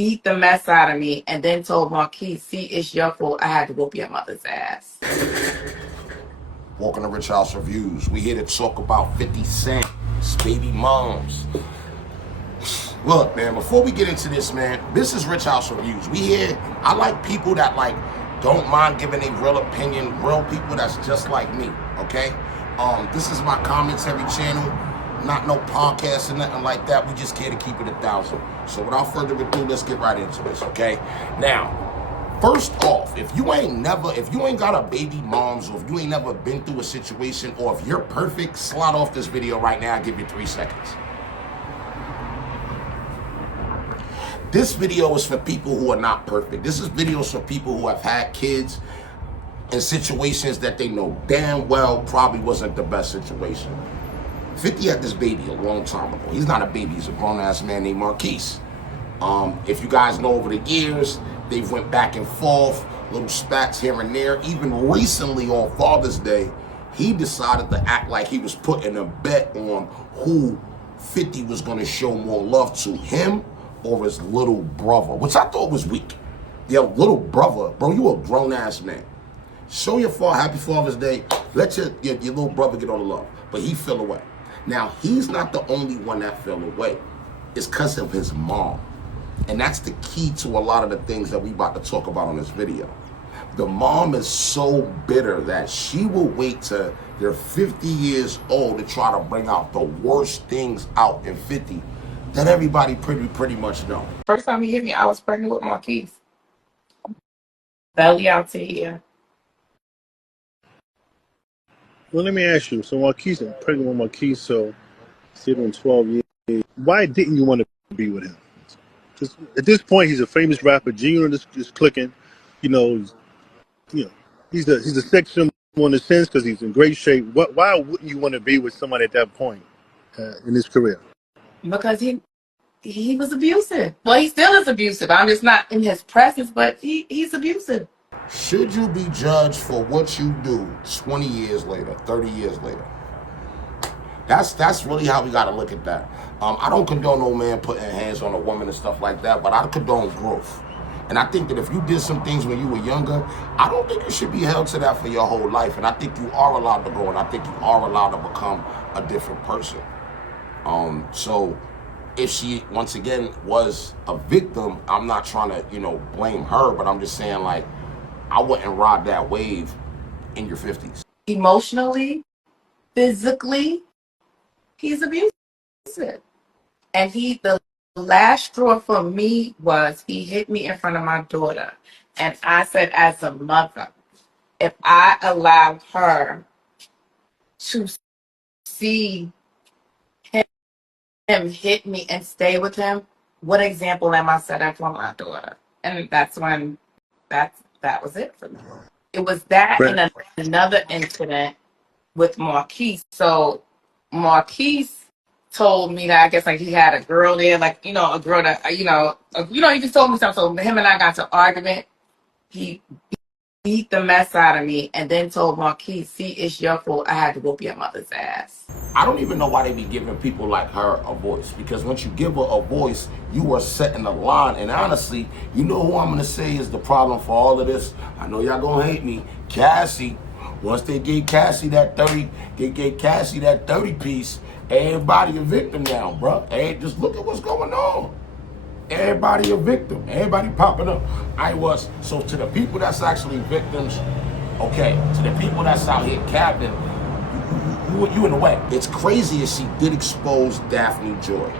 beat the mess out of me and then told Marquise, see, it's your fault. I had to whoop your mother's ass. Welcome to Rich House Reviews. We here to talk about 50 Cent, baby moms. Look, man, before we get into this, man, this is Rich House Reviews. We here, I like people that don't mind giving a real opinion, real people that's just like me, okay? This is my commentary channel, not no podcast or nothing like that. We just care to keep it 1,000. So without further ado, let's get right into this, okay? Now, first off, if you ain't got a baby moms, or if you ain't never been through a situation, or if you're perfect, slide off this video right now. I'll give you 3 seconds. This video is for people who are not perfect. This is videos for people who have had kids in situations that they know damn well probably wasn't the best situation. 50 had this baby a long time ago. He's not a baby, he's a grown-ass man named Marquise. If you guys know, over the years, they've went back and forth, little spats here and there. Even recently on Father's Day, he decided to act like he was putting a bet on who 50 was gonna show more love to, him or his little brother, which I thought was weak. Yo, little brother, bro, you a grown-ass man. Show your father, happy Father's Day. Let your little brother get all the love. But he fell away. Now, he's not the only one that fell away. It's because of his mom. And that's the key to a lot of the things that we about to talk about on this video. The mom is so bitter that she will wait till they're 50 years old to try to bring out the worst things out in 50 that everybody pretty much know. First time he hit me, I was pregnant with Marquise. Belly out to here. Well, let me ask you. So Marquise, I'm pregnant with Marquise, so he's been 12 years. Why didn't you want to be with him? Just at this point, he's a famous rapper. Junior is clicking. He's a sex symbol in a sense because he's in great shape. Why wouldn't you want to be with somebody at that point in his career? Because he was abusive. Well, he still is abusive. I'm just not in his presence, but he's abusive. Should you be judged for what you do 20 years later, 30 years later? That's really how we got to look at that. I don't condone no man putting hands on a woman and stuff like that, but I condone growth. And I think that if you did some things when you were younger, I don't think you should be held to that for your whole life. And I think you are allowed to grow, and I think you are allowed to become a different person. So if she, once again, was a victim, I'm not trying to, blame her, but I'm just saying, I wouldn't ride that wave in your 50s. Emotionally, physically, he's abusive. And the last straw for me was he hit me in front of my daughter. And I said, as a mother, if I allowed her to see him hit me and stay with him, what example am I setting for my daughter? And that's when that was it for me. It was that Right. and another incident with Marquise. So Marquise told me that I guess he had a girl there, a girl that he just told me something. So him and I got to argument. He beat the mess out of me and then told Marquise, see, it's your fault. I had to whoop your mother's ass. I don't even know why they be giving people like her a voice, because once you give her a voice, you are setting the line. And honestly, you know who I'm going to say is the problem for all of this? I know y'all going to hate me. Cassie. Once they gave Cassie that 30 piece, everybody a victim now, bro. Hey, just look at what's going on. Everybody a victim. Everybody popping up. So to the people that's actually victims, okay, to the people that's out here capping, you in the way. It's crazy as she did expose Daphne Joy.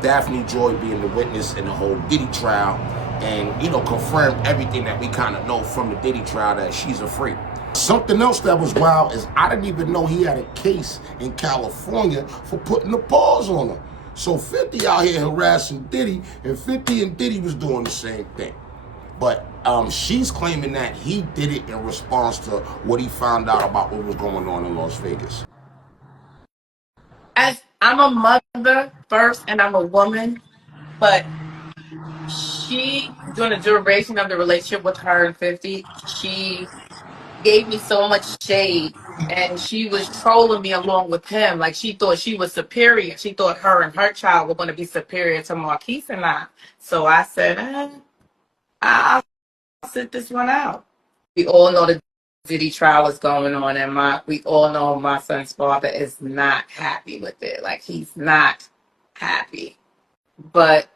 Daphne Joy being the witness in the whole Diddy trial and, confirmed everything that we kind of know from the Diddy trial, that she's a freak. Something else that was wild is I didn't even know he had a case in California for putting a pause on her. So 50 out here harassing Diddy, and 50 and Diddy was doing the same thing. But she's claiming that he did it in response to what he found out about what was going on in Las Vegas. As I'm a mother first and I'm a woman, but she, during the duration of the relationship with her and 50, she gave me so much shade, and she was trolling me along with him. Like she thought she was superior. She thought her and her child were going to be superior to Marquise and I. So I said, I'll sit this one out. We all know the Diddy trial is going on, and we all know my son's father is not happy with it. Like he's not happy. But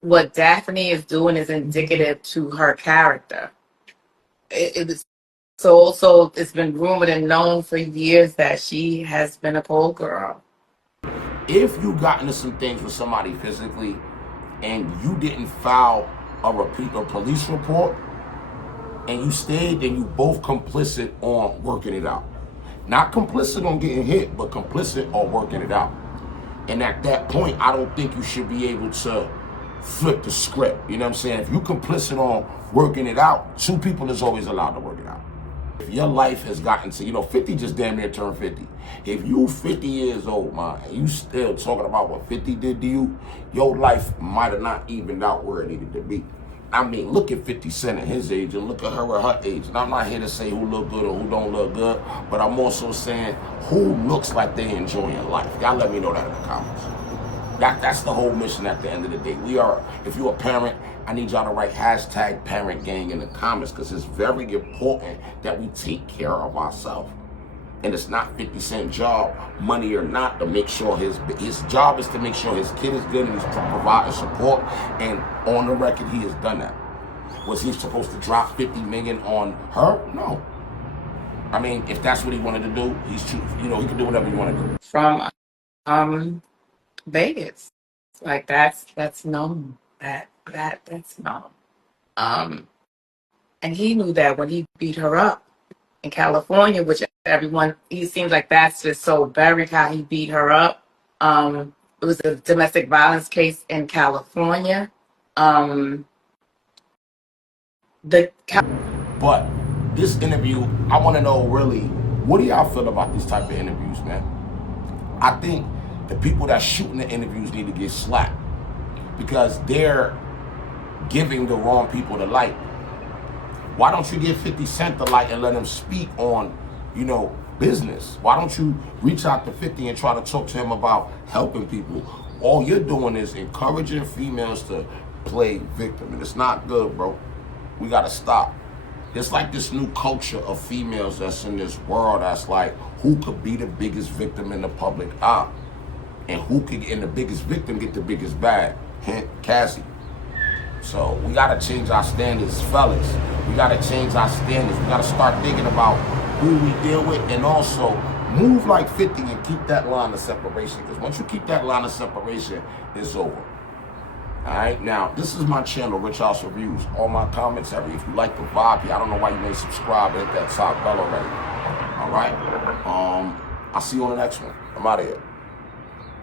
what Daphne is doing is indicative to her character. It was so it's been rumored and known for years that she has been a pole girl. If you got into some things with somebody physically and you didn't file a police report and you stayed, then you both complicit on working it out. Not complicit on getting hit, but complicit on working it out. And at that point, I don't think you should be able to flip the script. You know what I'm saying? If you complicit on working it out, two people is always allowed to work it out. If your life has gotten to, 50 just damn near turned 50. If you 50 years old, man, and you still talking about what 50 did to you, your life might have not evened out where it needed to be. I mean, look at 50 Cent at his age and look at her at her age. And I'm not here to say who look good or who don't look good, but I'm also saying who looks like they enjoying life. Y'all let me know that in the comments. That's the whole mission at the end of the day. If you're a parent, I need y'all to write #parentgang in the comments because it's very important that we take care of ourselves. And it's not 50 Cent's job, money or not, to make sure his job is to make sure his kid is good and he's providing support. And on the record, he has done that. Was he supposed to drop 50 million on her? No. I mean, if that's what he wanted to do, he can do whatever he wanted to do. From Vegas. Like that's known. That's known. And he knew that when he beat her up in California, which he seems like that's just so buried how he beat her up. It was a domestic violence case in California. But this interview, I want to know really, what do y'all feel about these type of interviews, man? I think the people that shooting the interviews need to get slapped because they're giving the wrong people the light. Why don't you give 50 Cent the light and let him speak on, business? Why don't you reach out to 50 and try to talk to him about helping people? All you're doing is encouraging females to play victim, and it's not good, bro. We gotta stop. There's like this new culture of females that's in this world that's like, who could be the biggest victim in the public eye? And who could, and the biggest victim get the biggest bag? Hint, Cassie. So we gotta change our standards, fellas. We gotta change our standards. We gotta start thinking about who we deal with and also move like 50 and keep that line of separation. Because once you keep that line of separation, it's over. Alright, now this is my channel, Rich House Reviews. All my comments, if you like the vibe here, I don't know why you may subscribe and hit that top bell already. Alright? I'll see you on the next one. I'm out of here.